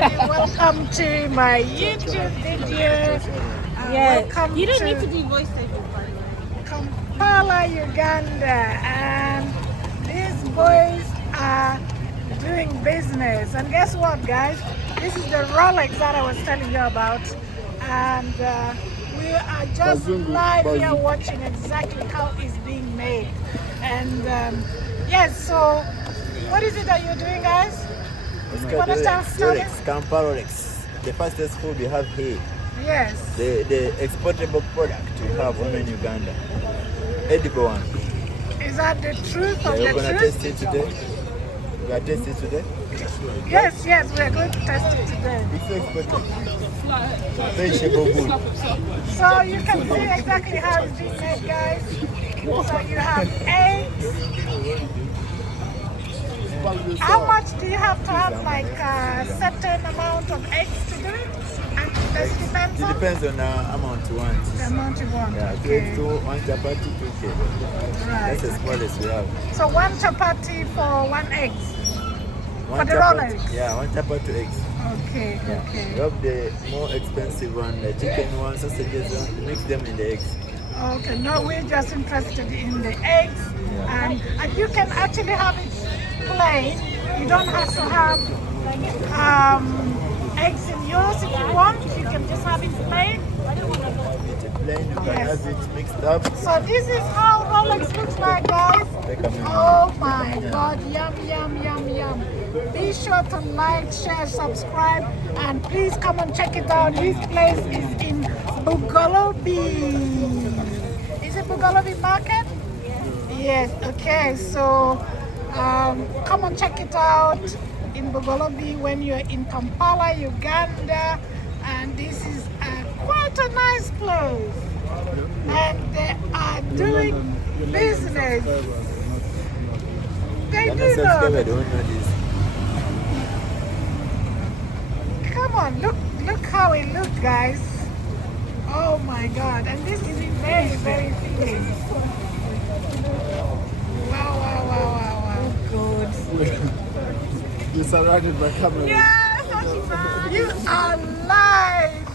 everybody. Welcome to my YouTube video. Welcome You don't to need to do voiceover, by the way. Kampala, Uganda. And these boys are doing business. And guess what, guys? This is the Rolex that I was telling you about. And we are just live here watching exactly how it's being made. And yes, so what is it that you're doing, guys? Rolex, Kampala Rolex. The fastest food we have here. Yes. The exportable product we have only in Uganda. Edible one. Is that the truth of the We're going to truth? test it today. We are testing it today. Yes, we're going to test it today. It's exported. Vegetable good. So you can see exactly how it's being made, guys. So you have eggs. How much do you have to have, like a certain amount of eggs to do it? And It depends on the amount you want. The amount you want. Yeah, Okay. 1 chapati, 2 kg. Right. That's the smallest we have. So 1 chapati for 1 egg. For the chapati, Rolex? yeah, 1 chapati eggs. Okay, Yeah. okay. We have the more expensive one, the chicken one, sausages one, mix them in the eggs. Okay, no, we're just interested in the eggs. Yeah. And you can actually have it plain. You don't have to have eggs in yours if you want. You can just have it plain. It's plain, you can Yes. have it mixed up. So this is how Rolex looks like, guys. Oh my God, yum, yum, yum, yum. Be sure to like, share, subscribe, and please come and check it out. This place is in Bugolobi. Is it Bugolobi Market? Yes, okay, so come and check it out in Bugolobi when you're in Kampala, Uganda. And this is quite a nice place. And they are doing business. They do know. Come on, look how it looks, guys. Oh my God, and this is very, very filling. Wow. Good. You're surrounded by cameras. Yes, You are live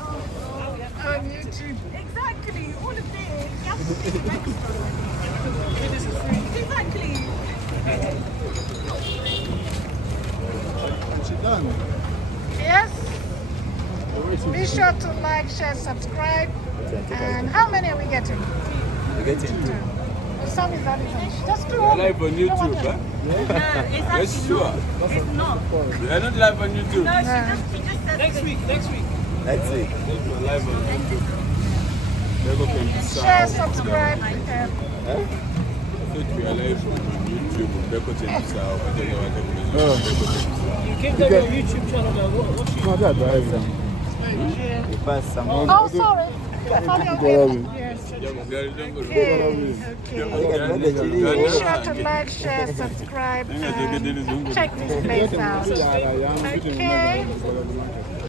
on YouTube. exactly. All of this. You have to do the exactly. Is she done? Yes. Be sure to like, share, subscribe. And how many are we getting? We're getting 2. Some is that just 2. Live on YouTube, huh? No, it's Yes, actually sure. not. It's not. We are not live on YouTube. No, she just said Next week. That's it. We are live on YouTube. Never can Share, decide. subscribe. I thought we are live on YouTube. Beko Tenisa, Oh. You keep them on YouTube channel now. What's your No, they're driving. We pass some more. Oh, sorry. Yes. Okay. Be sure to like, share, subscribe, and check this place out. Okay.